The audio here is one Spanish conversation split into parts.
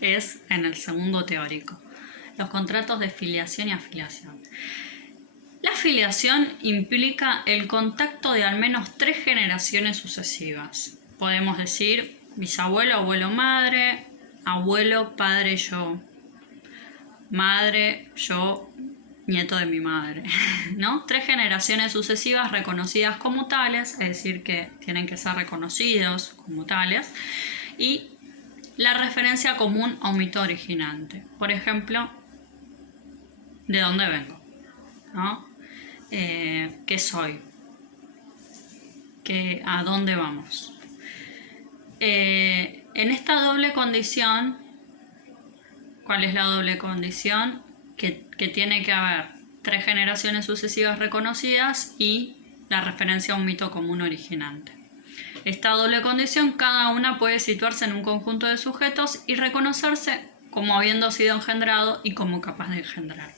es en el segundo teórico, los contratos de filiación y afiliación. La filiación implica el contacto de al menos 3 generaciones sucesivas. Podemos decir bisabuelo, abuelo, madre, abuelo, padre, yo, madre, yo, nieto de mi madre, ¿no? 3 generaciones sucesivas reconocidas como tales, es decir, que tienen que ser reconocidos como tales, y la referencia común a un mito originante. Por ejemplo, ¿de dónde vengo? ¿No? ¿Qué soy? ¿A dónde vamos? En esta doble condición, ¿cuál es la doble condición? Que tiene que haber 3 generaciones sucesivas reconocidas y la referencia a un mito común originante. Esta doble condición, cada una puede situarse en un conjunto de sujetos y reconocerse como habiendo sido engendrado y como capaz de engendrar.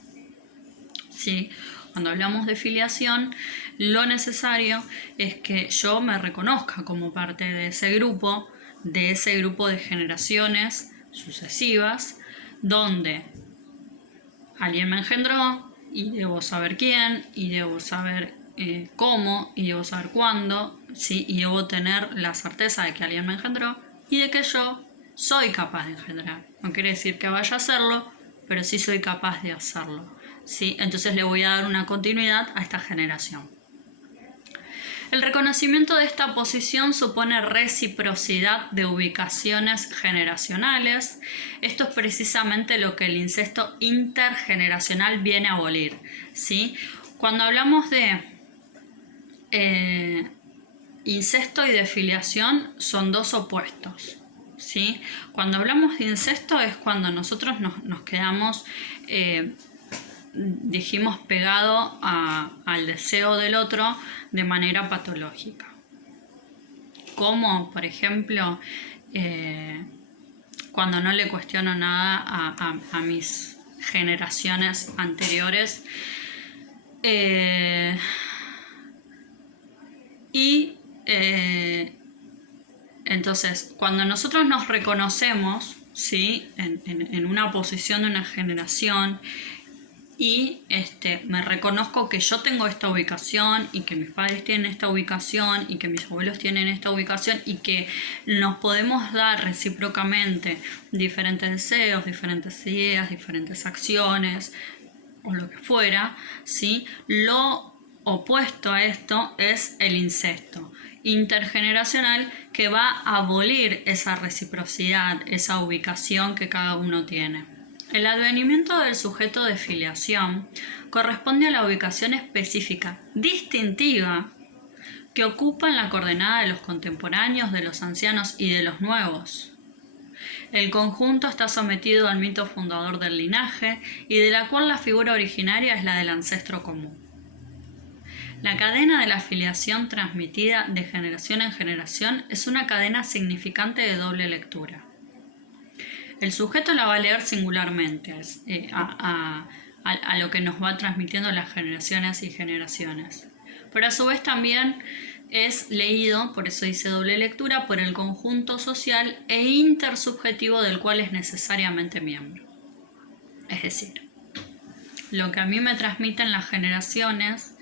¿Sí? Cuando hablamos de filiación, lo necesario es que yo me reconozca como parte de ese grupo de generaciones sucesivas, donde alguien me engendró y debo saber quién, y debo saber cómo, y debo saber cuándo, ¿sí? Y debo tener la certeza de que alguien me engendró y de que yo soy capaz de engendrar. No quiere decir que vaya a hacerlo, pero sí soy capaz de hacerlo, ¿sí? Entonces le voy a dar una continuidad a esta generación. El reconocimiento de esta posición supone reciprocidad de ubicaciones generacionales. Esto es precisamente lo que el incesto intergeneracional viene a abolir, ¿sí? Cuando hablamos de incesto y de filiación, son dos opuestos, ¿sí? Cuando hablamos de incesto es cuando nosotros nos quedamos dijimos pegado al deseo del otro de manera patológica. Como, por ejemplo, cuando no le cuestiono nada a mis generaciones anteriores. Entonces, cuando nosotros nos reconocemos, ¿sí? en una posición de una generación, y me reconozco que yo tengo esta ubicación y que mis padres tienen esta ubicación y que mis abuelos tienen esta ubicación y que nos podemos dar recíprocamente diferentes deseos, diferentes ideas, diferentes acciones o lo que fuera, ¿sí? Lo opuesto a esto es el incesto intergeneracional, que va a abolir esa reciprocidad, esa ubicación que cada uno tiene. El advenimiento del sujeto de filiación corresponde a la ubicación específica, distintiva, que ocupa en la coordenada de los contemporáneos, de los ancianos y de los nuevos. El conjunto está sometido al mito fundador del linaje y de la cual la figura originaria es la del ancestro común. La cadena de la filiación transmitida de generación en generación es una cadena significante de doble lectura. El sujeto la va a leer singularmente a lo que nos va transmitiendo las generaciones y generaciones. Pero a su vez también es leído, por eso dice doble lectura, por el conjunto social e intersubjetivo del cual es necesariamente miembro. Es decir, lo que a mí me transmiten las generaciones,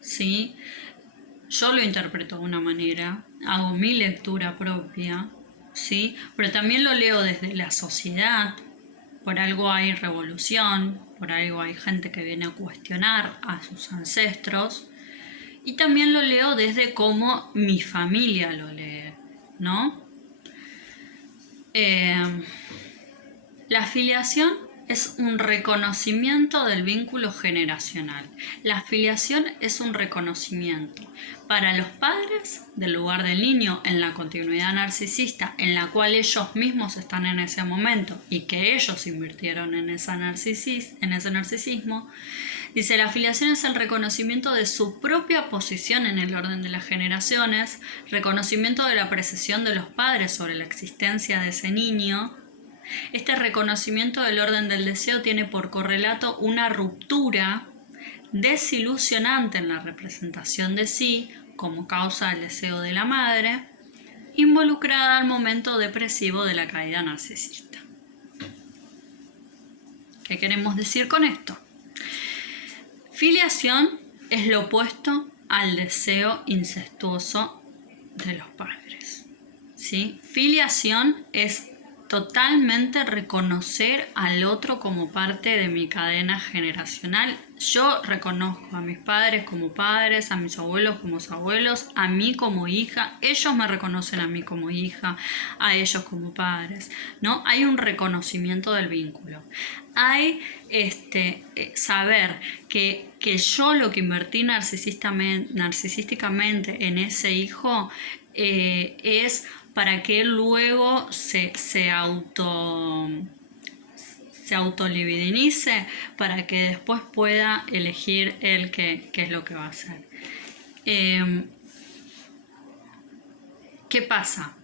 ¿sí? Yo lo interpreto de una manera, hago mi lectura propia, ¿sí? Pero también lo leo desde la sociedad. Por algo hay revolución, por algo hay gente que viene a cuestionar a sus ancestros, y también lo leo desde cómo mi familia lo lee, ¿no? La filiación es un reconocimiento del vínculo generacional. La filiación es un reconocimiento para los padres del lugar del niño en la continuidad narcisista en la cual ellos mismos están en ese momento y que ellos invirtieron en ese narcisismo. Dice, la filiación es el reconocimiento de su propia posición en el orden de las generaciones, reconocimiento de la precesión de los padres sobre la existencia de ese niño. Este reconocimiento del orden del deseo tiene por correlato una ruptura desilusionante en la representación de sí como causa del deseo de la madre involucrada al momento depresivo de la caída narcisista. ¿Qué queremos decir con esto? Filiación es lo opuesto al deseo incestuoso de los padres, ¿sí? Filiación es totalmente reconocer al otro como parte de mi cadena generacional. Yo reconozco a mis padres como padres, a mis abuelos como abuelos, a mí como hija, ellos me reconocen a mí como hija, a ellos como padres, ¿no? Hay un reconocimiento del vínculo. Hay saber que yo lo que invertí narcisísticamente en ese hijo es para que él luego se autolibidinice, para que después pueda elegir él qué es lo que va a hacer. ¿Qué pasa?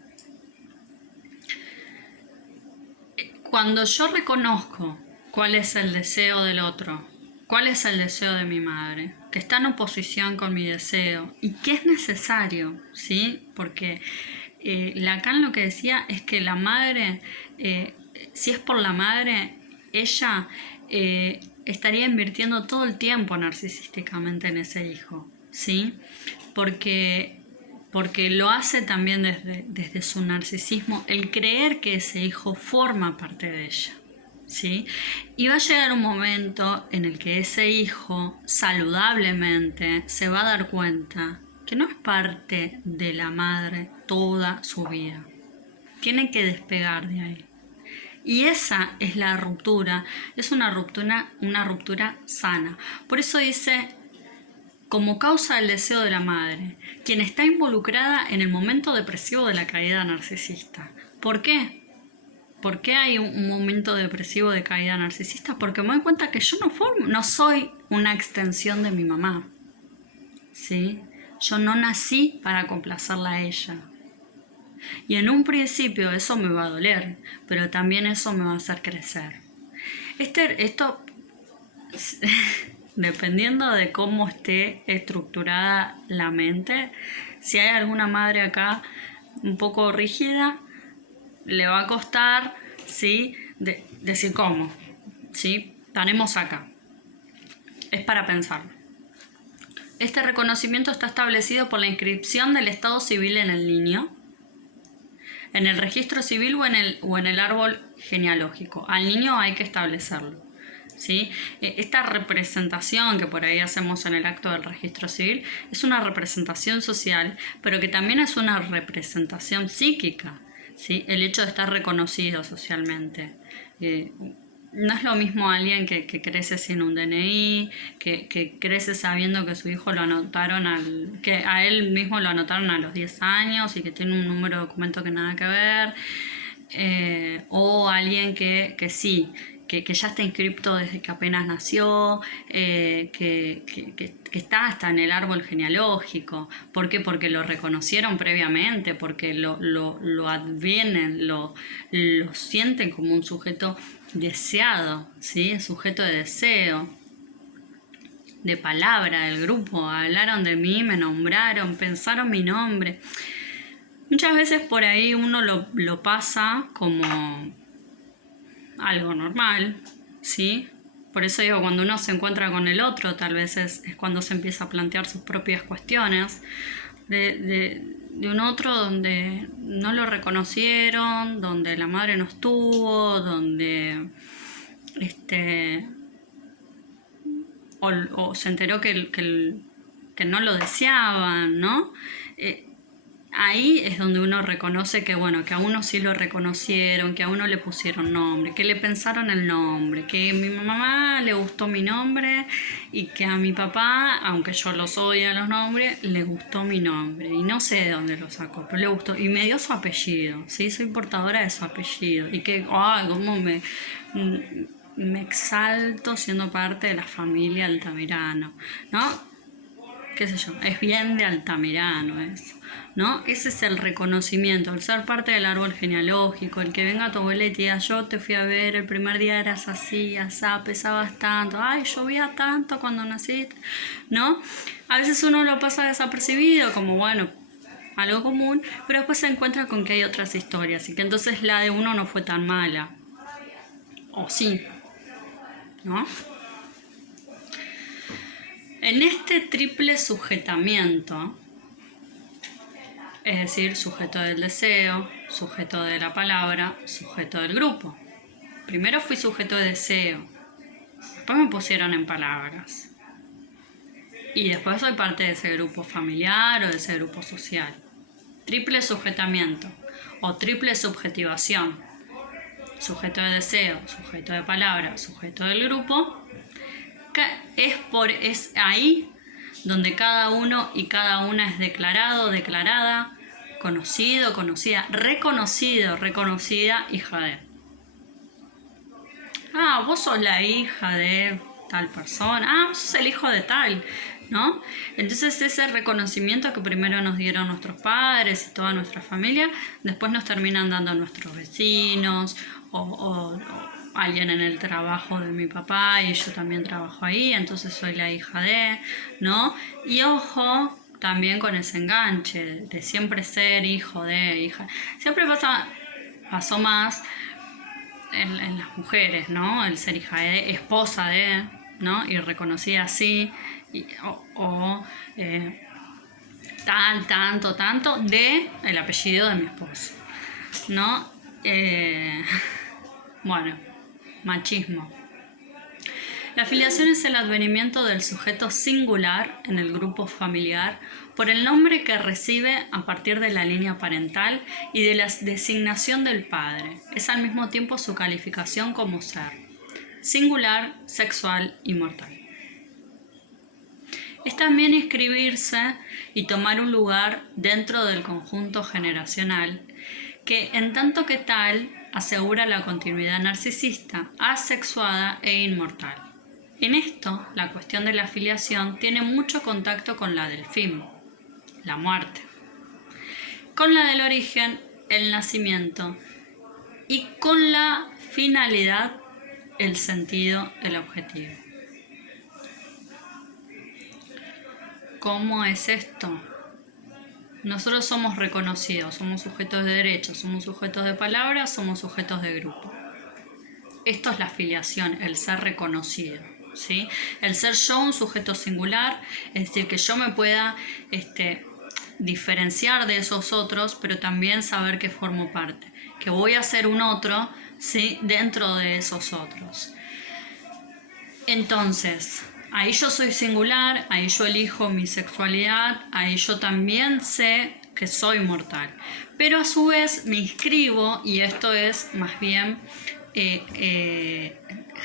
Cuando yo reconozco cuál es el deseo del otro, cuál es el deseo de mi madre, que está en oposición con mi deseo y que es necesario, ¿sí? Porque Lacan lo que decía es que la madre, si es por la madre, ella estaría invirtiendo todo el tiempo narcisísticamente en ese hijo, ¿sí? Porque lo hace también desde su narcisismo, el creer que ese hijo forma parte de ella, ¿sí? Y va a llegar un momento en el que ese hijo saludablemente se va a dar cuenta que no es parte de la madre toda su vida. Tiene que despegar de ahí. Y esa es la ruptura, es una ruptura sana. Por eso dice, como causa del deseo de la madre, quien está involucrada en el momento depresivo de la caída narcisista. ¿Por qué? ¿Por qué hay un momento depresivo de caída narcisista? Porque me doy cuenta que yo no soy una extensión de mi mamá, ¿sí? Yo no nací para complacerla a ella. Y en un principio eso me va a doler, pero también eso me va a hacer crecer. Esto, dependiendo de cómo esté estructurada la mente, si hay alguna madre acá un poco rígida, le va a costar, ¿sí? Decir cómo, ¿sí? Estaremos acá. Es para pensarlo. Este reconocimiento está establecido por la inscripción del estado civil en el niño, en el registro civil o en el árbol genealógico. Al niño hay que establecerlo, ¿sí? Esta representación que por ahí hacemos en el acto del registro civil es una representación social, pero que también es una representación psíquica, ¿sí? El hecho de estar reconocido socialmente. No es lo mismo alguien que crece sin un DNI, que crece sabiendo que su hijo lo anotaron que a él mismo lo anotaron a los 10 años y que tiene un número de documento que nada que ver, o alguien que sí, que ya está inscripto desde que apenas nació, que está hasta en el árbol genealógico. ¿Por qué? Porque lo reconocieron previamente, porque lo advienen, lo sienten como un sujeto deseado, ¿sí? Sujeto de deseo, de palabra del grupo. Hablaron de mí, me nombraron, pensaron mi nombre. Muchas veces por ahí uno lo pasa como algo normal, ¿sí? Por eso digo, cuando uno se encuentra con el otro, tal vez es cuando se empieza a plantear sus propias cuestiones de un otro donde no lo reconocieron, donde la madre no estuvo, donde o se enteró que no lo deseaban, ¿no? Ahí es donde uno reconoce que, bueno, que a uno sí lo reconocieron, que a uno le pusieron nombre, que le pensaron el nombre, que a mi mamá le gustó mi nombre y que a mi papá, aunque yo los odio a los nombres, le gustó mi nombre. Y no sé de dónde lo sacó, pero le gustó. Y me dio su apellido, ¿sí? Soy portadora de su apellido. Y que, cómo me exalto siendo parte de la familia Altamirano, ¿no? Qué sé yo, es bien de Altamirano eso, ¿no? Ese es el reconocimiento, el ser parte del árbol genealógico, el que venga tu abuela y te diga, yo te fui a ver, el primer día eras así, asá, pesabas tanto, ay, llovía tanto cuando naciste, ¿no? A veces uno lo pasa desapercibido, como bueno, algo común, pero después se encuentra con que hay otras historias y que entonces la de uno no fue tan mala. O sí, ¿no? En este triple sujetamiento, es decir, sujeto del deseo, sujeto de la palabra, sujeto del grupo. Primero fui sujeto de deseo, después me pusieron en palabras. Y después soy parte de ese grupo familiar o de ese grupo social. Triple sujetamiento o triple subjetivación. Sujeto de deseo, sujeto de palabra, sujeto del grupo. Es ahí donde cada uno y cada una es declarado, declarada, conocido, conocida, reconocido, reconocida, hija de. Ah, vos sos la hija de tal persona. Ah, vos sos el hijo de tal, ¿no? Entonces ese reconocimiento que primero nos dieron nuestros padres y toda nuestra familia, después nos terminan dando nuestros vecinos o alguien en el trabajo de mi papá y yo también trabajo ahí, entonces soy la hija de, ¿no? Y ojo también con ese enganche de siempre ser hijo de, hija. Siempre pasó más en las mujeres, ¿no? El ser hija de, esposa de, ¿no? Y reconocida así, tanto de el apellido de mi esposo, ¿no? Bueno, machismo. La filiación es el advenimiento del sujeto singular en el grupo familiar por el nombre que recibe a partir de la línea parental y de la designación del padre. Es al mismo tiempo su calificación como ser, singular, sexual y mortal. Es también inscribirse y tomar un lugar dentro del conjunto generacional que, en tanto que tal, asegura la continuidad narcisista, asexuada e inmortal. En esto, la cuestión de la filiación tiene mucho contacto con la del fin, la muerte, con la del origen, el nacimiento, y con la finalidad, el sentido, el objetivo. ¿Cómo es esto? Nosotros somos reconocidos, somos sujetos de derechos, somos sujetos de palabras, somos sujetos de grupo. Esto es la filiación, el ser reconocido, ¿sí? El ser yo un sujeto singular, es decir, que yo me pueda diferenciar de esos otros, pero también saber que formo parte, que voy a ser un otro, ¿sí? Dentro de esos otros. Entonces, ahí yo soy singular, ahí yo elijo mi sexualidad, ahí yo también sé que soy mortal. Pero a su vez me inscribo, y esto es más bien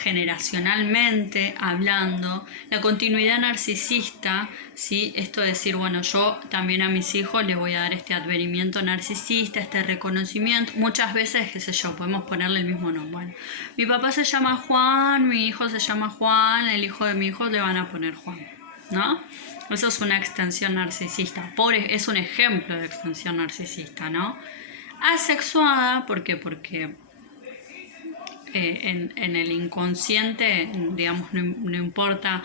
generacionalmente hablando, la continuidad narcisista, ¿sí? Esto de decir, bueno, yo también a mis hijos les voy a dar este advenimiento narcisista, este reconocimiento. Muchas veces, qué sé yo, podemos ponerle el mismo nombre. Bueno, mi papá se llama Juan, mi hijo se llama Juan, el hijo de mi hijo le van a poner Juan, ¿no? Eso es una extensión narcisista. Es un ejemplo de extensión narcisista, ¿no? Asexuada, ¿por qué? Porque en el inconsciente, digamos, no importa,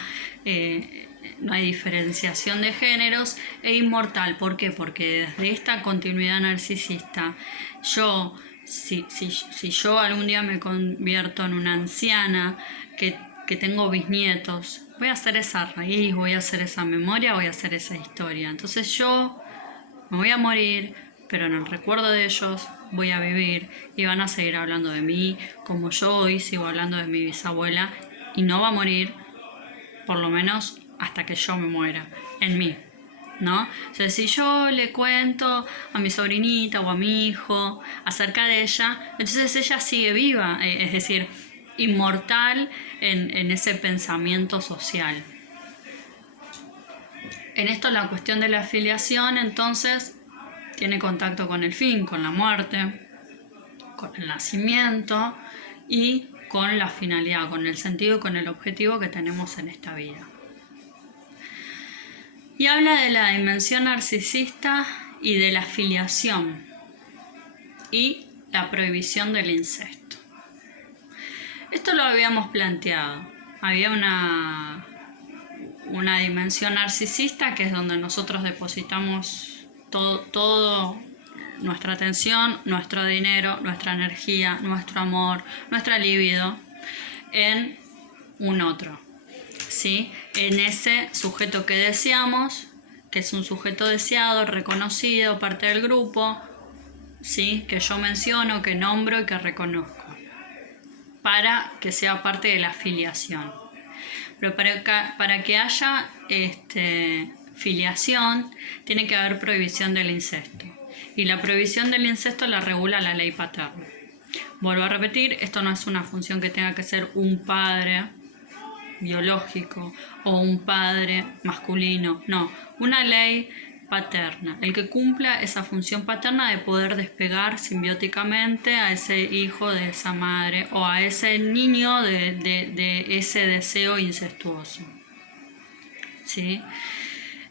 no hay diferenciación de géneros, e inmortal. ¿Por qué? Porque desde esta continuidad narcisista, si yo algún día me convierto en una anciana que tengo bisnietos, voy a hacer esa raíz, voy a hacer esa memoria, voy a hacer esa historia. Entonces yo me voy a morir, pero en el recuerdo de ellos voy a vivir y van a seguir hablando de mí, como yo hoy sigo hablando de mi bisabuela, y no va a morir, por lo menos hasta que yo me muera, en mí, ¿no? O sea, si yo le cuento a mi sobrinita o a mi hijo acerca de ella, entonces ella sigue viva, es decir, inmortal en ese pensamiento social. En esto la cuestión de la filiación, entonces, tiene contacto con el fin, con la muerte, con el nacimiento y con la finalidad, con el sentido y con el objetivo que tenemos en esta vida. Y habla de la dimensión narcisista y de la filiación y la prohibición del incesto. Esto lo habíamos planteado. Había una dimensión narcisista que es donde nosotros depositamos todo nuestra atención, nuestro dinero, nuestra energía, nuestro amor, nuestra libido en un otro, ¿sí? En ese sujeto que deseamos, que es un sujeto deseado, reconocido, parte del grupo, ¿sí? Que yo menciono, que nombro y que reconozco, para que sea parte de la filiación. Pero para que haya filiación, tiene que haber prohibición del incesto. Y la prohibición del incesto la regula la ley paterna. Vuelvo a repetir, esto no es una función que tenga que ser un padre biológico o un padre masculino, no, una ley paterna, el que cumpla esa función paterna de poder despegar simbióticamente a ese hijo de esa madre o a ese niño de ese deseo incestuoso, ¿sí?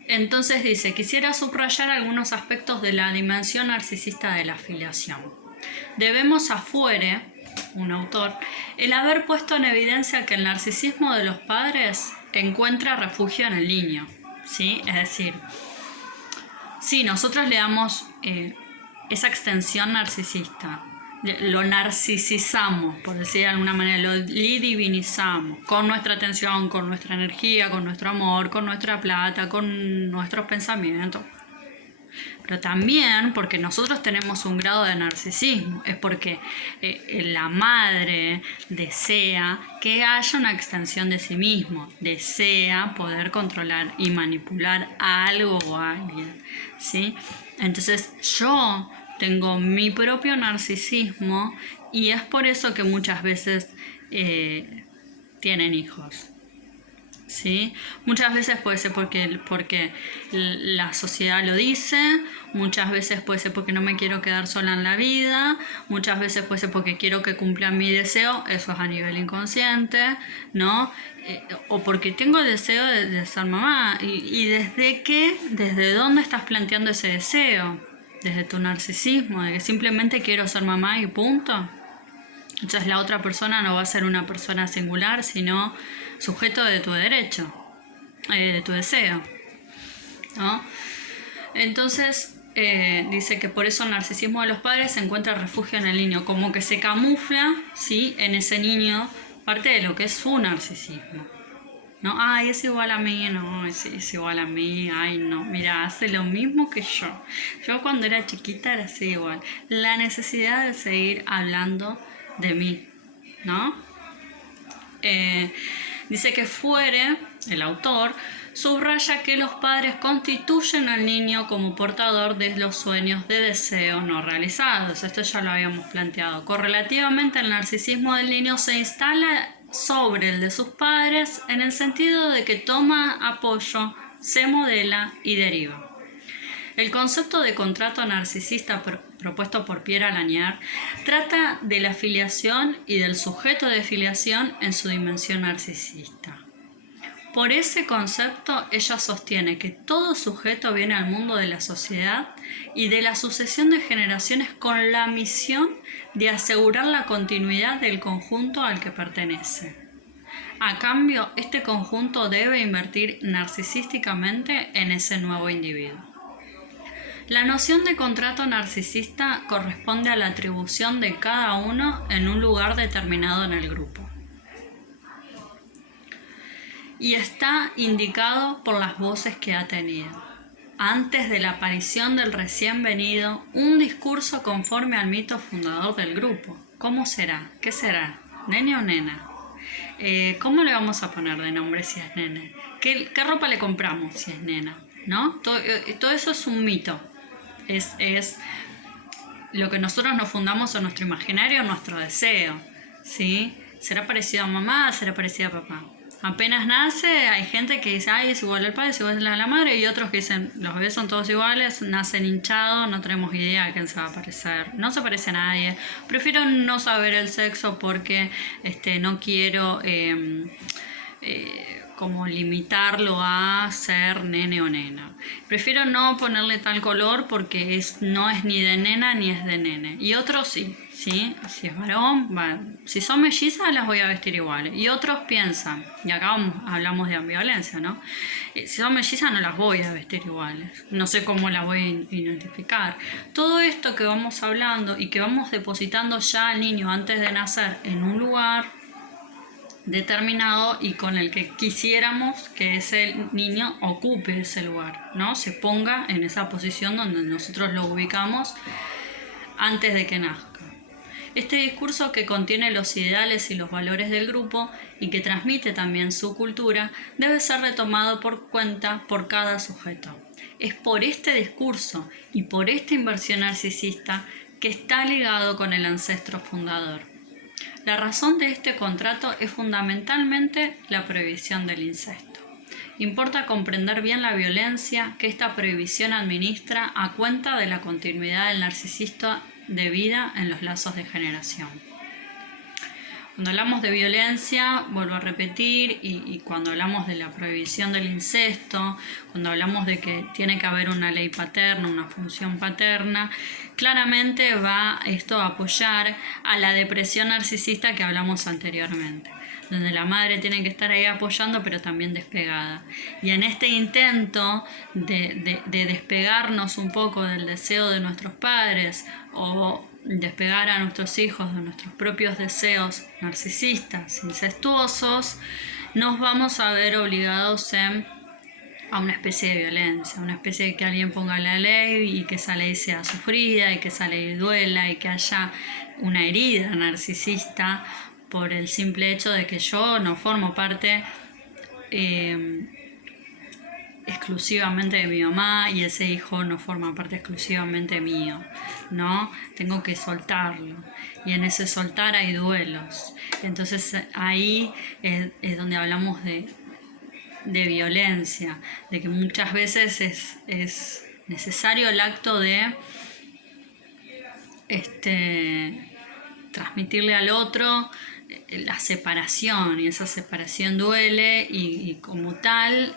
Entonces dice, quisiera subrayar algunos aspectos de la dimensión narcisista de la filiación. Debemos afuera, un autor, el haber puesto en evidencia que el narcisismo de los padres encuentra refugio en el niño, ¿sí? Es decir, sí, nosotros le damos esa extensión narcisista, lo narcisizamos, por decir de alguna manera, lo divinizamos con nuestra atención, con nuestra energía, con nuestro amor, con nuestra plata, con nuestros pensamientos. Pero también porque nosotros tenemos un grado de narcisismo, es porque la madre desea que haya una extensión de sí mismo, desea poder controlar y manipular a algo o a alguien, ¿sí? Entonces yo tengo mi propio narcisismo y es por eso que muchas veces tienen hijos, ¿sí? Muchas veces puede ser porque la sociedad lo dice, muchas veces puede ser porque no me quiero quedar sola en la vida, muchas veces puede ser porque quiero que cumpla mi deseo, eso es a nivel inconsciente, ¿no? O porque tengo el deseo de ser mamá. ¿Y desde dónde estás planteando ese deseo? Desde tu narcisismo, de que simplemente quiero ser mamá y punto. Entonces la otra persona no va a ser una persona singular, sino sujeto de tu derecho, de tu deseo, ¿no? Entonces dice que por eso el narcisismo de los padres se encuentra refugio en el niño, como que se camufla, ¿sí?, en ese niño parte de lo que es su narcisismo, ¿no? Ay, es igual a mí, no, es igual a mí, ay, no, mira, hace lo mismo que yo. Yo cuando era chiquita era así igual. La necesidad de seguir hablando de mí, ¿no? Dice que Fuere, el autor, subraya que los padres constituyen al niño como portador de los sueños de deseo no realizados. Esto ya lo habíamos planteado. Correlativamente, el narcisismo del niño se instala sobre el de sus padres en el sentido de que toma apoyo, se modela y deriva. El concepto de contrato narcisista propuesto por Pierre Lanier trata de la filiación y del sujeto de filiación en su dimensión narcisista. Por ese concepto, ella sostiene que todo sujeto viene al mundo de la sociedad y de la sucesión de generaciones con la misión de asegurar la continuidad del conjunto al que pertenece. A cambio, este conjunto debe invertir narcisísticamente en ese nuevo individuo. La noción de contrato narcisista corresponde a la atribución de cada uno en un lugar determinado en el grupo. Y está indicado por las voces que ha tenido. Antes de la aparición del recién venido, un discurso conforme al mito fundador del grupo. ¿Cómo será? ¿Qué será? ¿Nene o nena? ¿Cómo le vamos a poner de nombre si es nene? ¿Qué ropa le compramos si es nena? ¿No? Todo eso es un mito. Es lo que nosotros nos fundamos en nuestro imaginario, en nuestro deseo, ¿sí? ¿Será parecido a mamá? ¿Será parecido a papá? Apenas nace, hay gente que dice, ay, es igual al padre, es igual a la madre, y otros que dicen, los bebés son todos iguales, nacen hinchados, no tenemos idea de quién se va a parecer, no se parece a nadie. Prefiero no saber el sexo porque no quiero como limitarlo a ser nene o nena. Prefiero no ponerle tal color porque no es ni de nena ni es de nene. Y otros sí. ¿sí? Si es varón, si son mellizas las voy a vestir iguales. Y otros piensan, y acá hablamos de ambivalencia, ¿no? Si son mellizas no las voy a vestir iguales. No sé cómo las voy a identificar. Todo esto que vamos hablando y que vamos depositando ya al niño antes de nacer en un lugar determinado y con el que quisiéramos que ese niño ocupe ese lugar, ¿no? Se ponga en esa posición donde nosotros lo ubicamos antes de que nazca. Este discurso, que contiene los ideales y los valores del grupo y que transmite también su cultura, debe ser retomado por cuenta por cada sujeto. Es por este discurso y por esta inversión narcisista que está ligado con el ancestro fundador. La razón de este contrato es fundamentalmente la prohibición del incesto. Importa comprender bien la violencia que esta prohibición administra a cuenta de la continuidad del narcisista de vida en los lazos de generación. Cuando hablamos de violencia, vuelvo a repetir, y cuando hablamos de la prohibición del incesto, cuando hablamos de que tiene que haber una ley paterna, una función paterna, claramente va esto a apoyar a la depresión narcisista que hablamos anteriormente, donde la madre tiene que estar ahí apoyando pero también despegada. Y en este intento de despegarnos un poco del deseo de nuestros padres o despegar a nuestros hijos de nuestros propios deseos narcisistas, incestuosos, nos vamos a ver obligados a una especie de violencia, una especie de que alguien ponga la ley y que esa ley sea sufrida y que esa ley duela y que haya una herida narcisista por el simple hecho de que yo no formo parte exclusivamente de mi mamá y ese hijo no forma parte exclusivamente mío, ¿no? Tengo que soltarlo y en ese soltar hay duelos. Entonces ahí es donde hablamos de violencia, de que muchas veces es necesario el acto de transmitirle al otro la separación, y esa separación duele y como tal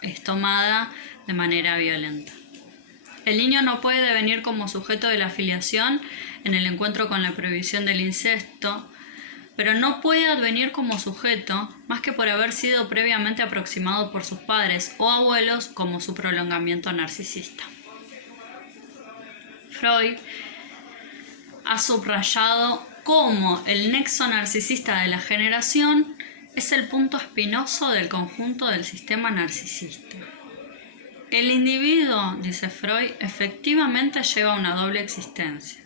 es tomada de manera violenta. El niño no puede devenir como sujeto de la filiación en el encuentro con la prohibición del incesto, pero no puede advenir como sujeto más que por haber sido previamente aproximado por sus padres o abuelos como su prolongamiento narcisista. Freud ha subrayado cómo el nexo narcisista de la generación es el punto espinoso del conjunto del sistema narcisista. El individuo, dice Freud, efectivamente lleva una doble existencia,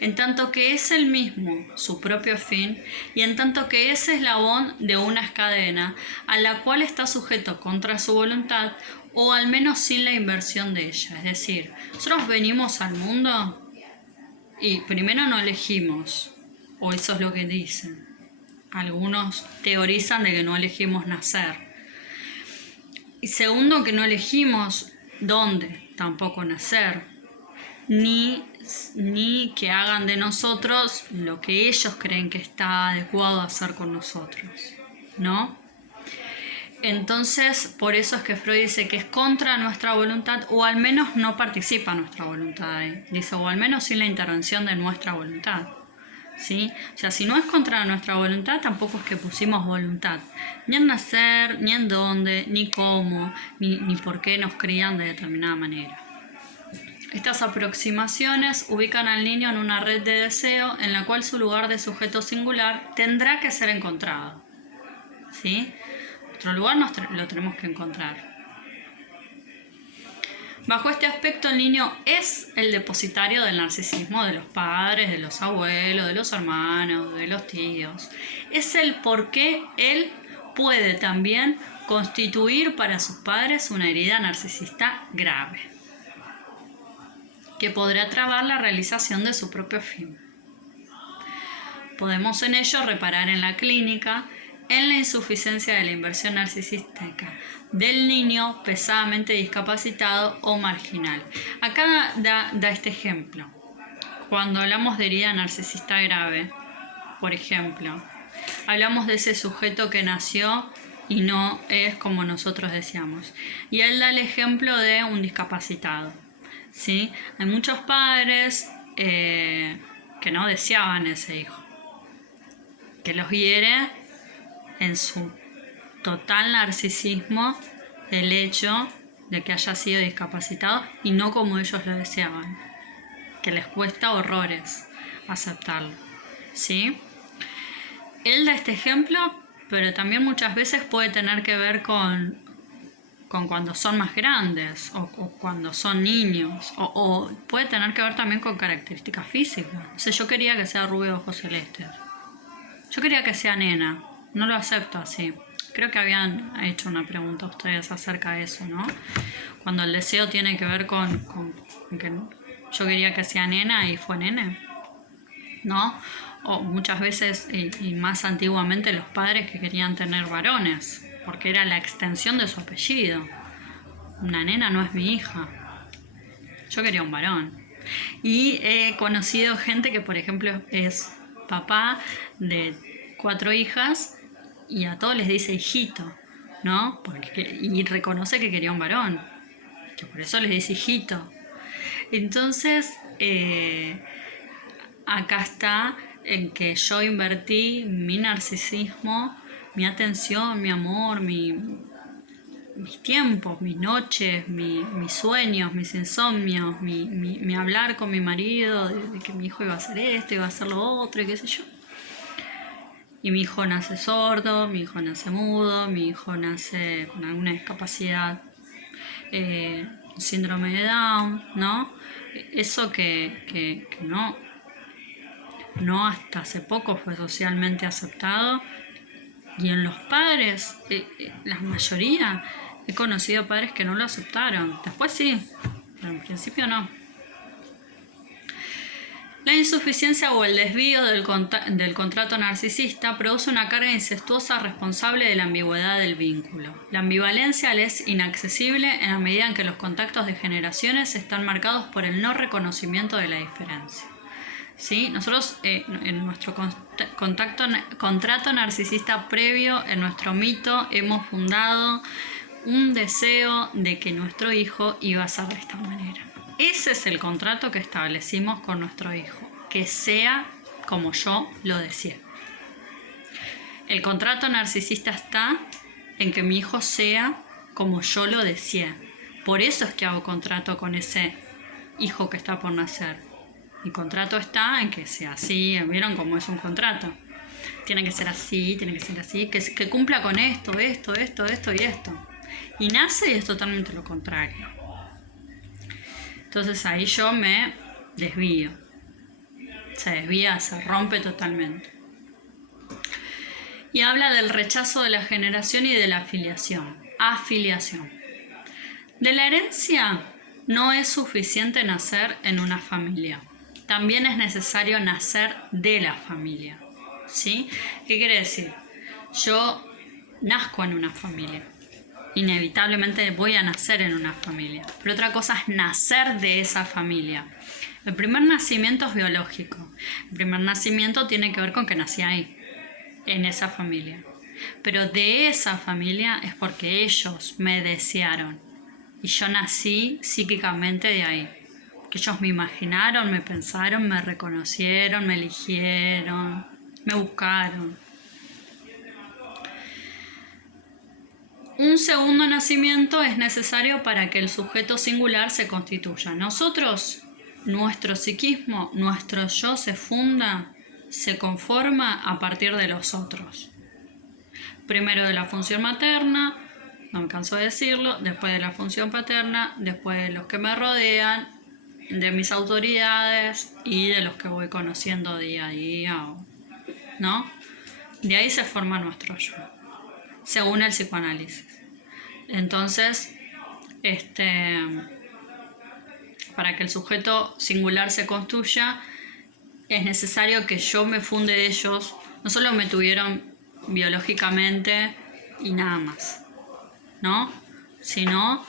en tanto que es él mismo su propio fin y en tanto que es eslabón de una cadena a la cual está sujeto contra su voluntad o al menos sin la inversión de ella. Es decir, nosotros venimos al mundo y primero no elegimos, o eso es lo que dicen. Algunos teorizan de que no elegimos nacer. Y segundo, que no elegimos dónde tampoco nacer, ni que hagan de nosotros lo que ellos creen que está adecuado hacer con nosotros, ¿no? Entonces, por eso es que Freud dice que es contra nuestra voluntad, o al menos no participa nuestra voluntad. Dice, o al menos sin la intervención de nuestra voluntad. ¿Sí? O sea, si no es contra nuestra voluntad, tampoco es que pusimos voluntad. Ni en nacer, ni en dónde, ni cómo, ni por qué nos crían de determinada manera. Estas aproximaciones ubican al niño en una red de deseo en la cual su lugar de sujeto singular tendrá que ser encontrado. ¿Sí? Nuestro lugar lo tenemos que encontrar. Bajo este aspecto, el niño es el depositario del narcisismo de los padres, de los abuelos, de los hermanos, de los tíos. Es el por qué él puede también constituir para sus padres una herida narcisista grave, que podrá trabar la realización de su propio fin. Podemos en ello reparar en la clínica en la insuficiencia de la inversión narcisística del niño pesadamente discapacitado o marginal. Acá da este ejemplo. Cuando hablamos de herida narcisista grave, por ejemplo, hablamos de ese sujeto que nació y no es como nosotros decíamos. Y él da el ejemplo de un discapacitado. ¿Sí? Hay muchos padres que no deseaban ese hijo, que los hiere en su total narcisismo el hecho de que haya sido discapacitado y no como ellos lo deseaban, que les cuesta horrores aceptarlo, ¿sí? Él da este ejemplo, pero también muchas veces puede tener que ver con cuando son más grandes o cuando son niños, o puede tener que ver también con características físicas. O sea, yo quería que sea rubio de ojos celestes, yo quería que sea nena, no lo acepto así. Creo que habían hecho una pregunta a ustedes acerca de eso, ¿no? Cuando el deseo tiene que ver con que yo quería que sea nena y fue nene, ¿no? O muchas veces, y más antiguamente, los padres que querían tener varones, porque era la extensión de su apellido. Una nena no es mi hija. Yo quería un varón. Y he conocido gente que, por ejemplo, es papá de 4 hijas y a todos les dice hijito, ¿no? Y reconoce que quería un varón, que por eso les dice hijito. Entonces, acá está en que yo invertí mi narcisismo, mi atención, mi amor, mis tiempos, mis noches, mis sueños, mis insomnios, mi hablar con mi marido de que mi hijo iba a hacer esto, iba a hacer lo otro, y qué sé yo. Y mi hijo nace sordo, mi hijo nace mudo, mi hijo nace con alguna discapacidad, síndrome de Down, ¿no? Eso que no hasta hace poco fue socialmente aceptado. Y en los padres, la mayoría, he conocido padres que no lo aceptaron. Después sí, pero en principio no. La insuficiencia o el desvío del contrato narcisista produce una carga incestuosa responsable de la ambigüedad del vínculo. La ambivalencia le es inaccesible en la medida en que los contactos de generaciones están marcados por el no reconocimiento de la diferencia. ¿Sí? Nosotros en nuestro contrato narcisista previo, en nuestro mito, hemos fundado un deseo de que nuestro hijo iba a ser de esta manera. Ese es el contrato que establecimos con nuestro hijo, que sea como yo lo deseé. El contrato narcisista está en que mi hijo sea como yo lo deseé. Por eso es que hago contrato con ese hijo que está por nacer. Mi contrato está en que sea así. ¿Vieron cómo es un contrato? Tiene que ser así, que cumpla con esto y esto. Y nace y es totalmente lo contrario. Entonces ahí yo me desvío. Se desvía, se rompe totalmente. Y habla del rechazo de la generación y de la afiliación. Afiliación. De la herencia no es suficiente nacer en una familia. También es necesario nacer de la familia. ¿Sí? ¿Qué quiere decir? Yo nazco en una familia. Inevitablemente voy a nacer en una familia. Pero otra cosa es nacer de esa familia. El primer nacimiento es biológico. El primer nacimiento tiene que ver con que nací ahí, en esa familia. Pero de esa familia es porque ellos me desearon. Y yo nací psíquicamente de ahí. Que ellos me imaginaron, me pensaron, me reconocieron, me eligieron, me buscaron. Un segundo nacimiento es necesario para que el sujeto singular se constituya. Nosotros, nuestro psiquismo, nuestro yo se funda, se conforma a partir de los otros. Primero de la función materna, no me canso de decirlo, después de la función paterna, después de los que me rodean, de mis autoridades y de los que voy conociendo día a día, ¿no? De ahí se forma nuestro yo, según el psicoanálisis. Entonces, para que el sujeto singular se construya, es necesario que yo me funde de ellos. No solo me tuvieron biológicamente y nada más, ¿no? Sino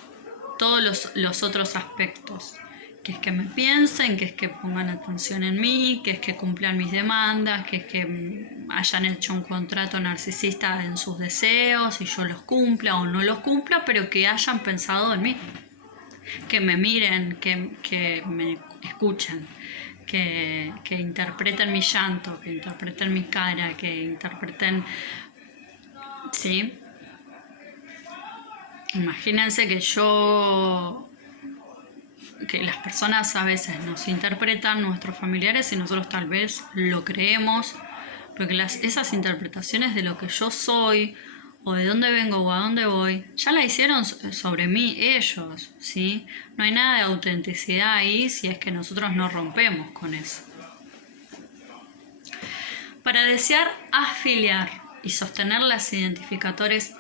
todos los otros aspectos. Que es que me piensen, que es que pongan atención en mí, que es que cumplan mis demandas, que es que hayan hecho un contrato narcisista en sus deseos y yo los cumpla o no los cumpla, pero que hayan pensado en mí, que me miren, que me escuchen, que interpreten mi llanto, que interpreten mi cara, que interpreten... ¿Sí? Imagínense que las personas a veces nos interpretan, nuestros familiares, y nosotros tal vez lo creemos, porque esas interpretaciones de lo que yo soy, o de dónde vengo o a dónde voy, ya la hicieron sobre mí ellos, ¿sí? No hay nada de autenticidad ahí si es que nosotros no rompemos con eso. Para desear afiliar y sostener las identificaciones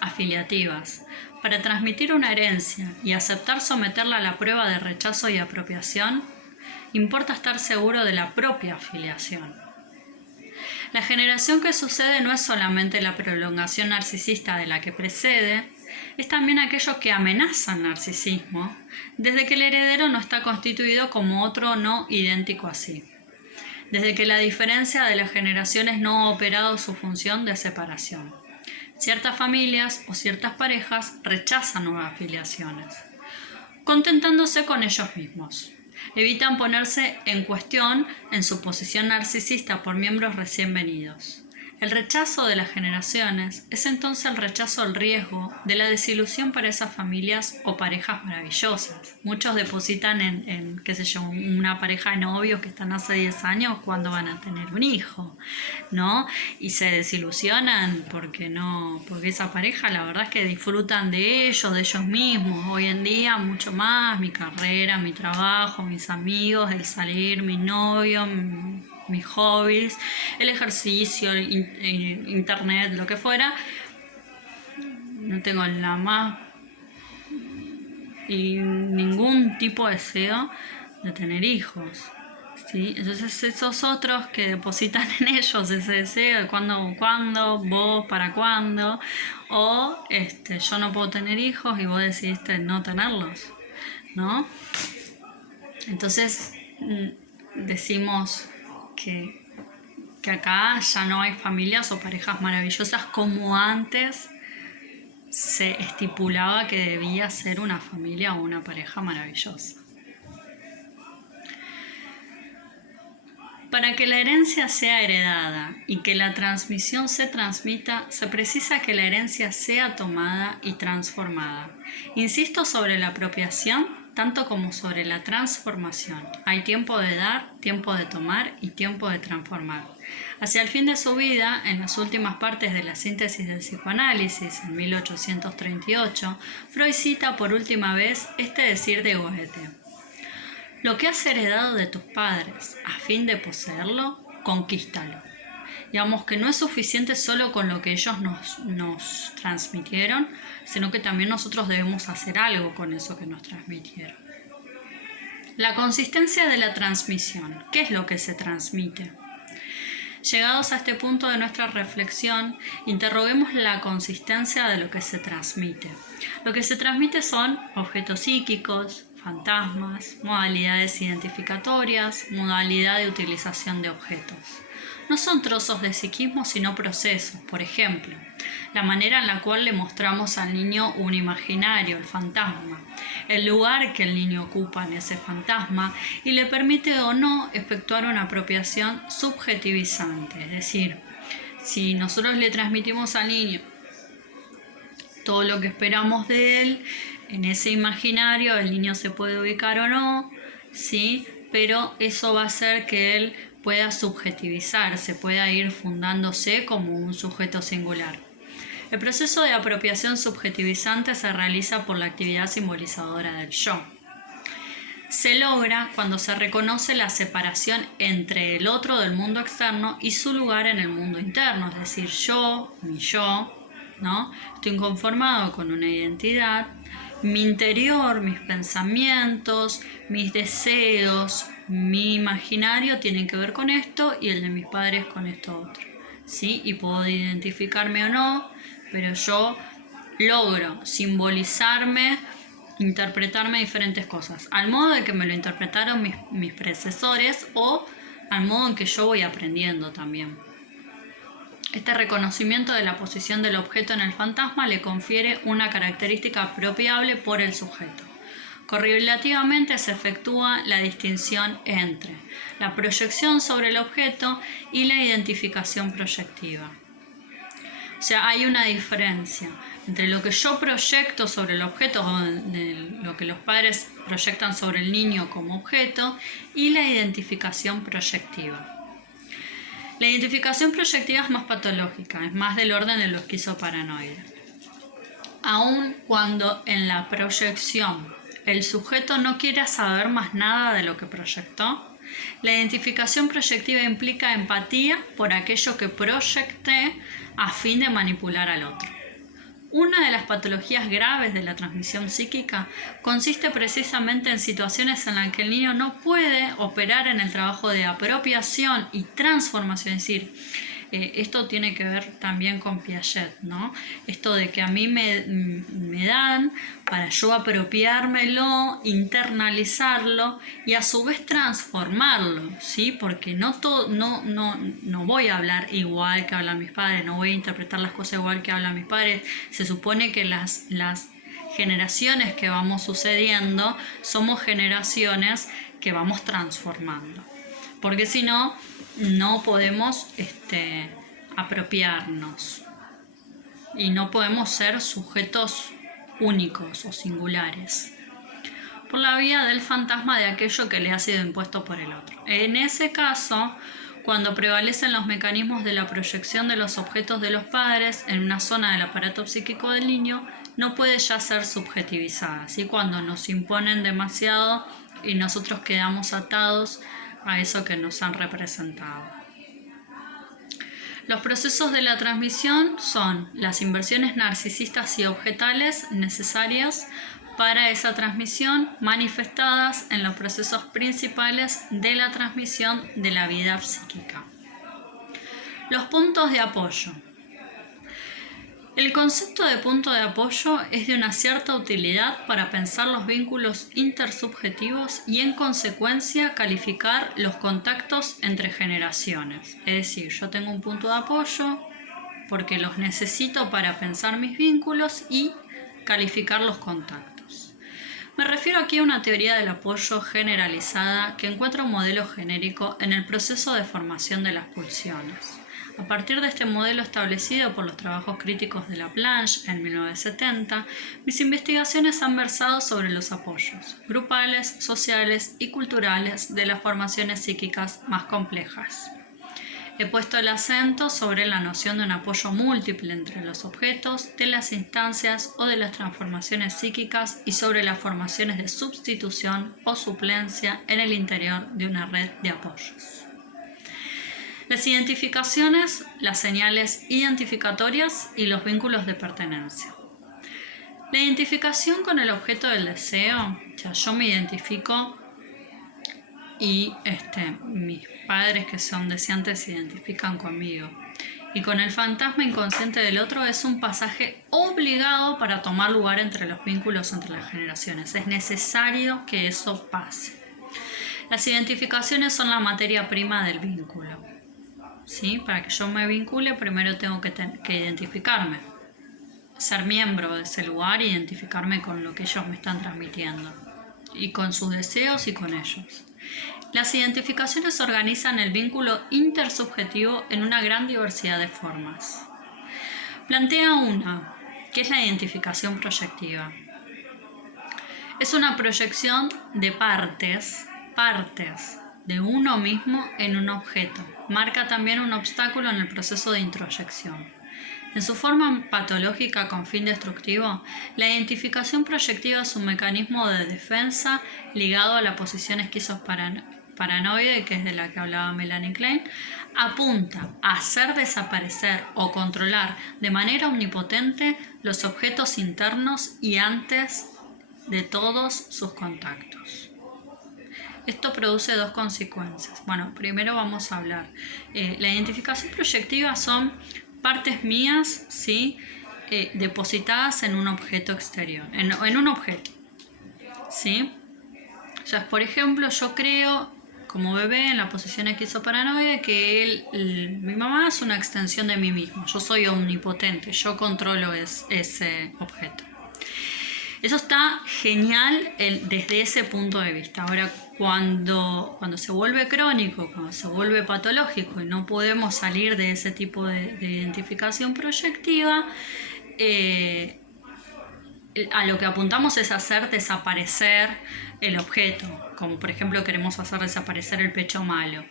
afiliativas, para transmitir una herencia y aceptar someterla a la prueba de rechazo y apropiación, importa estar seguro de la propia afiliación. La generación que sucede no es solamente la prolongación narcisista de la que precede, es también aquello que amenaza el narcisismo, desde que el heredero no está constituido como otro no idéntico a sí, desde que la diferencia de las generaciones no ha operado su función de separación. Ciertas familias o ciertas parejas rechazan nuevas afiliaciones, contentándose con ellos mismos. Evitan ponerse en cuestión en su posición narcisista por miembros recién venidos. El rechazo de las generaciones es entonces el rechazo al riesgo de la desilusión para esas familias o parejas maravillosas. Muchos depositan en qué sé yo, una pareja de novios que están hace 10 años cuando van a tener un hijo, ¿no? Y se desilusionan porque esa pareja la verdad es que disfrutan de ellos mismos. Hoy en día mucho más, mi carrera, mi trabajo, mis amigos, el salir, mi novio, mis hobbies, el ejercicio, internet, lo que fuera. No tengo la más y ningún tipo de deseo de tener hijos, ¿sí? Entonces esos otros que depositan en ellos ese deseo de cuándo, vos para cuándo, o yo no puedo tener hijos y vos decidiste no tenerlos, ¿no? Entonces decimos que acá ya no hay familias o parejas maravillosas como antes se estipulaba que debía ser una familia o una pareja maravillosa. Para que la herencia sea heredada y que la transmisión se transmita, se precisa que la herencia sea tomada y transformada. Insisto sobre la apropiación tanto como sobre la transformación. Hay tiempo de dar, tiempo de tomar y tiempo de transformar. Hacia el fin de su vida, en las últimas partes de la síntesis del psicoanálisis, en 1838, Freud cita por última vez este decir de Goethe: lo que has heredado de tus padres, a fin de poseerlo, conquístalo. Digamos que no es suficiente solo con lo que ellos nos transmitieron, sino que también nosotros debemos hacer algo con eso que nos transmitieron. La consistencia de la transmisión. ¿Qué es lo que se transmite? Llegados a este punto de nuestra reflexión, interroguemos la consistencia de lo que se transmite. Lo que se transmite son objetos psíquicos, fantasmas, modalidades identificatorias, modalidad de utilización de objetos. No son trozos de psiquismo, sino procesos. Por ejemplo, la manera en la cual le mostramos al niño un imaginario, el fantasma, el lugar que el niño ocupa en ese fantasma y le permite o no efectuar una apropiación subjetivizante. Es decir, si nosotros le transmitimos al niño todo lo que esperamos de él, en ese imaginario el niño se puede ubicar o no, ¿sí? Pero eso va a hacer que él pueda subjetivizarse, pueda ir fundándose como un sujeto singular. El proceso de apropiación subjetivizante se realiza por la actividad simbolizadora del yo. Se logra cuando se reconoce la separación entre el otro del mundo externo y su lugar en el mundo interno, es decir, mi yo, ¿no? Estoy inconformado con una identidad, mi interior, mis pensamientos, mis deseos, mi imaginario tienen que ver con esto y el de mis padres con esto otro, ¿sí? Y puedo identificarme o no, pero yo logro simbolizarme, interpretarme diferentes cosas, al modo de que me lo interpretaron mis predecesores o al modo en que yo voy aprendiendo también. Este reconocimiento de la posición del objeto en el fantasma le confiere una característica apropiable por el sujeto. Correlativamente se efectúa la distinción entre la proyección sobre el objeto y la identificación proyectiva. O sea, hay una diferencia entre lo que yo proyecto sobre el objeto, o de lo que los padres proyectan sobre el niño como objeto, y la identificación proyectiva. La identificación proyectiva es más patológica, es más del orden de lo esquizoparanoide. Aun cuando en la proyección el sujeto no quiera saber más nada de lo que proyectó, la identificación proyectiva implica empatía por aquello que proyecté a fin de manipular al otro. Una de las patologías graves de la transmisión psíquica consiste precisamente en situaciones en las que el niño no puede operar en el trabajo de apropiación y transformación, es decir, esto tiene que ver también con Piaget, ¿no? Esto de que a mí me dan para yo apropiármelo, internalizarlo y a su vez transformarlo, ¿sí? Porque no voy a hablar igual que hablan mis padres, no voy a interpretar las cosas igual que hablan mis padres. Se supone que las generaciones que vamos sucediendo somos generaciones que vamos transformando. Porque si no, no podemos apropiarnos y no podemos ser sujetos únicos o singulares por la vía del fantasma de aquello que le ha sido impuesto por el otro. En ese caso, cuando prevalecen los mecanismos de la proyección de los objetos de los padres en una zona del aparato psíquico del niño, no puede ya ser subjetivizada, ¿sí? Cuando nos imponen demasiado y nosotros quedamos atados a eso que nos han representado. Los procesos de la transmisión son las inversiones narcisistas y objetales necesarias para esa transmisión, manifestadas en los procesos principales de la transmisión de la vida psíquica. Los puntos de apoyo. El concepto de punto de apoyo es de una cierta utilidad para pensar los vínculos intersubjetivos y, en consecuencia, calificar los contactos entre generaciones. Es decir, yo tengo un punto de apoyo porque los necesito para pensar mis vínculos y calificar los contactos. Me refiero aquí a una teoría del apoyo generalizada que encuentra un modelo genérico en el proceso de formación de las pulsiones. A partir de este modelo establecido por los trabajos críticos de Laplanche en 1970, mis investigaciones han versado sobre los apoyos grupales, sociales y culturales de las formaciones psíquicas más complejas. He puesto el acento sobre la noción de un apoyo múltiple entre los objetos, de las instancias o de las transformaciones psíquicas y sobre las formaciones de sustitución o suplencia en el interior de una red de apoyos. Las identificaciones, las señales identificatorias y los vínculos de pertenencia. La identificación con el objeto del deseo, o sea, yo me identifico y mis padres que son deseantes se identifican conmigo. Y con el fantasma inconsciente del otro es un pasaje obligado para tomar lugar entre los vínculos entre las generaciones. Es necesario que eso pase. Las identificaciones son la materia prima del vínculo. ¿Sí? Para que yo me vincule, primero tengo que identificarme, ser miembro de ese lugar e identificarme con lo que ellos me están transmitiendo, y con sus deseos y con ellos. Las identificaciones organizan el vínculo intersubjetivo en una gran diversidad de formas. Plantea una, que es la identificación proyectiva. Es una proyección de partes de uno mismo en un objeto. Marca también un obstáculo en el proceso de introyección. En su forma patológica con fin destructivo, la identificación proyectiva es un mecanismo de defensa ligado a la posición esquizoparanoide, que es de la que hablaba Melanie Klein. Apunta a hacer desaparecer o controlar de manera omnipotente los objetos internos y antes de todos sus contactos. Esto produce dos consecuencias. Bueno, primero vamos a hablar. La identificación proyectiva son partes mías, ¿sí? Depositadas en un objeto exterior, en un objeto, ¿sí? O sea, por ejemplo, yo creo como bebé en la posición esquizoparanoide que mi mamá es una extensión de mí mismo. Yo soy omnipotente, yo controlo ese objeto. Eso está genial desde ese punto de vista. Ahora, cuando se vuelve crónico, cuando se vuelve patológico y no podemos salir de ese tipo de identificación proyectiva, a lo que apuntamos es hacer desaparecer el objeto, como por ejemplo queremos hacer desaparecer el pecho malo,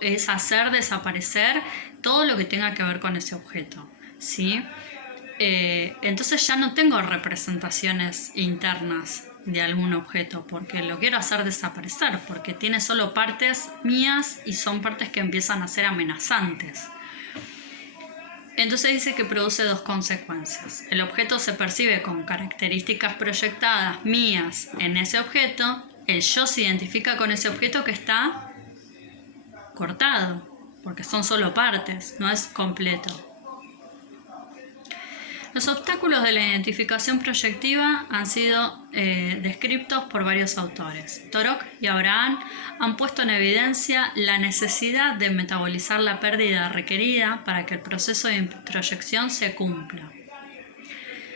es hacer desaparecer todo lo que tenga que ver con ese objeto, ¿sí? Entonces ya no tengo representaciones internas de algún objeto porque lo quiero hacer desaparecer, porque tiene solo partes mías y son partes que empiezan a ser amenazantes. Entonces dice que produce dos consecuencias. El objeto se percibe con características proyectadas mías en ese objeto. El yo se identifica con ese objeto que está cortado, porque son solo partes, no es completo. Los obstáculos de la identificación proyectiva han sido descritos por varios autores. Torok y Abraham han puesto en evidencia la necesidad de metabolizar la pérdida requerida para que el proceso de introyección se cumpla.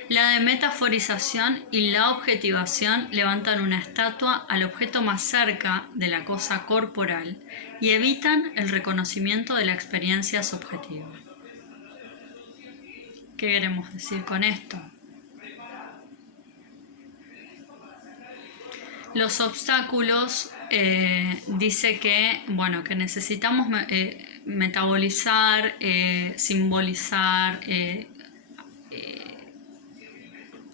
La de metaforización y la objetivación levantan una estatua al objeto más cerca de la cosa corporal y evitan el reconocimiento de la experiencia subjetiva. ¿Qué queremos decir con esto? Los obstáculos dice que necesitamos metabolizar, simbolizar,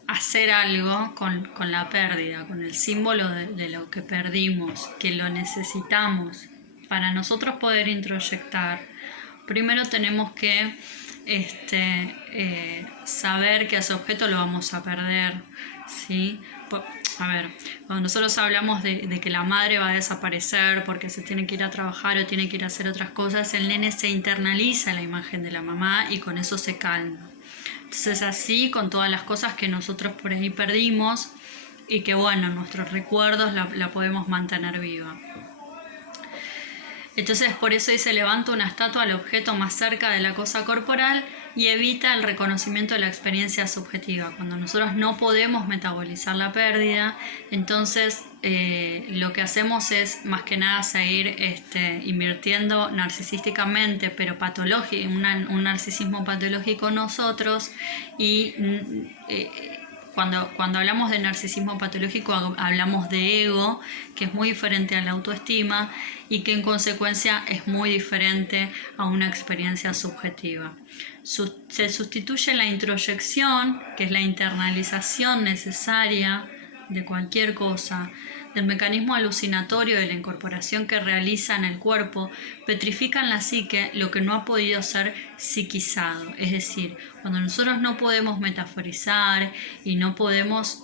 hacer algo con la pérdida, con el símbolo de lo que perdimos, que lo necesitamos. Para nosotros poder introyectar, primero tenemos que saber que a ese objeto lo vamos a perder, ¿sí? Cuando nosotros hablamos de que la madre va a desaparecer porque se tiene que ir a trabajar o tiene que ir a hacer otras cosas, el nene se internaliza la imagen de la mamá y con eso se calma. Entonces así con todas las cosas que nosotros por ahí perdimos y que nuestros recuerdos la podemos mantener viva. Entonces por eso se levanta una estatua al objeto más cerca de la cosa corporal y evita el reconocimiento de la experiencia subjetiva. Cuando nosotros no podemos metabolizar la pérdida, entonces lo que hacemos es más que nada seguir invirtiendo narcisísticamente, pero un narcisismo patológico nosotros y cuando hablamos de narcisismo patológico hablamos de ego, que es muy diferente a la autoestima y que en consecuencia es muy diferente a una experiencia subjetiva. Se sustituye la introyección, que es la internalización necesaria de cualquier cosa, del mecanismo alucinatorio de la incorporación que realiza en el cuerpo, petrifica en la psique lo que no ha podido ser psiquizado. Es decir, cuando nosotros no podemos metaforizar y no podemos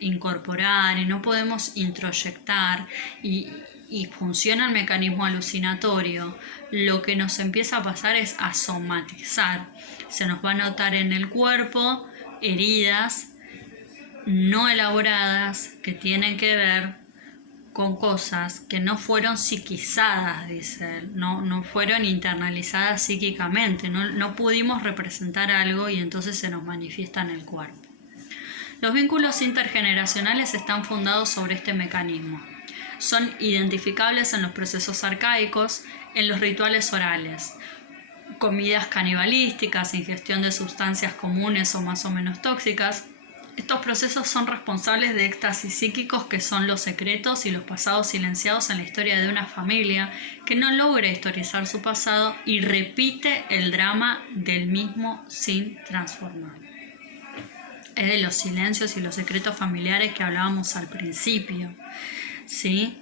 incorporar y no podemos introyectar y funciona el mecanismo alucinatorio, lo que nos empieza a pasar es a somatizar. Se nos va a notar en el cuerpo heridas no elaboradas que tienen que ver con cosas que no fueron psiquizadas, dice él, no fueron internalizadas psíquicamente, no pudimos representar algo y entonces se nos manifiesta en el cuerpo. Los vínculos intergeneracionales están fundados sobre este mecanismo. Son identificables en los procesos arcaicos, en los rituales orales, comidas canibalísticas, ingestión de sustancias comunes o más o menos tóxicas. Estos procesos son responsables de éxtasis psíquicos que son los secretos y los pasados silenciados en la historia de una familia que no logra historizar su pasado y repite el drama del mismo sin transformar. Es de los silencios y los secretos familiares que hablábamos al principio, ¿sí?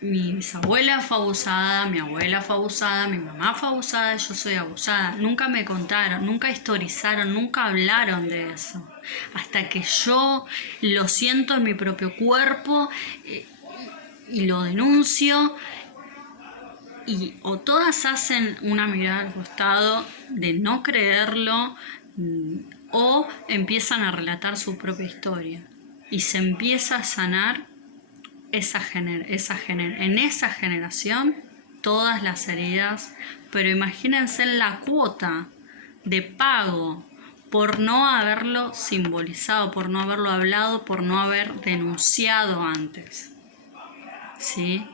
Mi bisabuela fue abusada, mi abuela fue abusada, mi mamá fue abusada, yo soy abusada. Nunca me contaron, nunca historizaron, nunca hablaron de eso. Hasta que yo lo siento en mi propio cuerpo y lo denuncio. O todas hacen una mirada al costado de no creerlo o empiezan a relatar su propia historia. Y se empieza a sanar en esa generación todas las heridas, pero imagínense la cuota de pago por no haberlo simbolizado, por no haberlo hablado, por no haber denunciado antes. ¿Sí?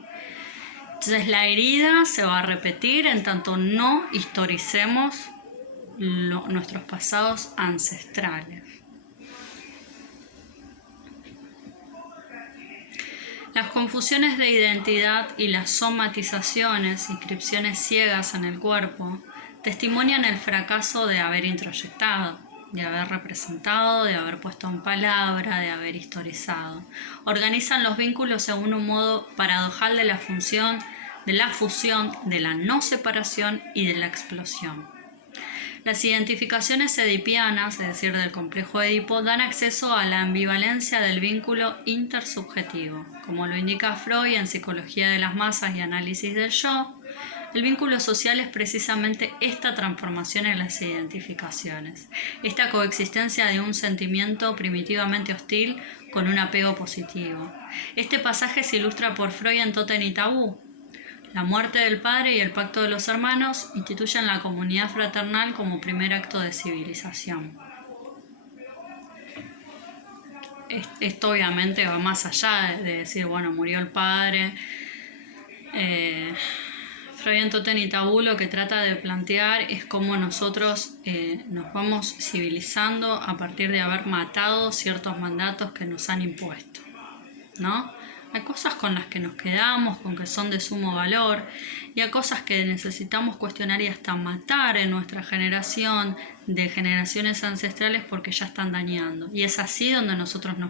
Entonces la herida se va a repetir en tanto no historicemos nuestros pasados ancestrales. Las confusiones de identidad y las somatizaciones, inscripciones ciegas en el cuerpo, testimonian el fracaso de haber introyectado, de haber representado, de haber puesto en palabra, de haber historizado. Organizan los vínculos según un modo paradojal de la fusión, de la no separación y de la explosión. Las identificaciones edipianas, es decir, del complejo Edipo, dan acceso a la ambivalencia del vínculo intersubjetivo. Como lo indica Freud en Psicología de las Masas y Análisis del Yo, el vínculo social es precisamente esta transformación en las identificaciones, esta coexistencia de un sentimiento primitivamente hostil con un apego positivo. Este pasaje se ilustra por Freud en Tótem y Tabú. La muerte del padre y el pacto de los hermanos instituyen la comunidad fraternal como primer acto de civilización. Esto obviamente va más allá de decir, bueno, murió el padre. Freud en Tótem y Tabú lo que trata de plantear es cómo nosotros nos vamos civilizando a partir de haber matado ciertos mandatos que nos han impuesto, ¿no? Hay cosas con las que nos quedamos, con que son de sumo valor, y hay cosas que necesitamos cuestionar y hasta matar en nuestra generación, de generaciones ancestrales, porque ya están dañando. Y es así donde nosotros nos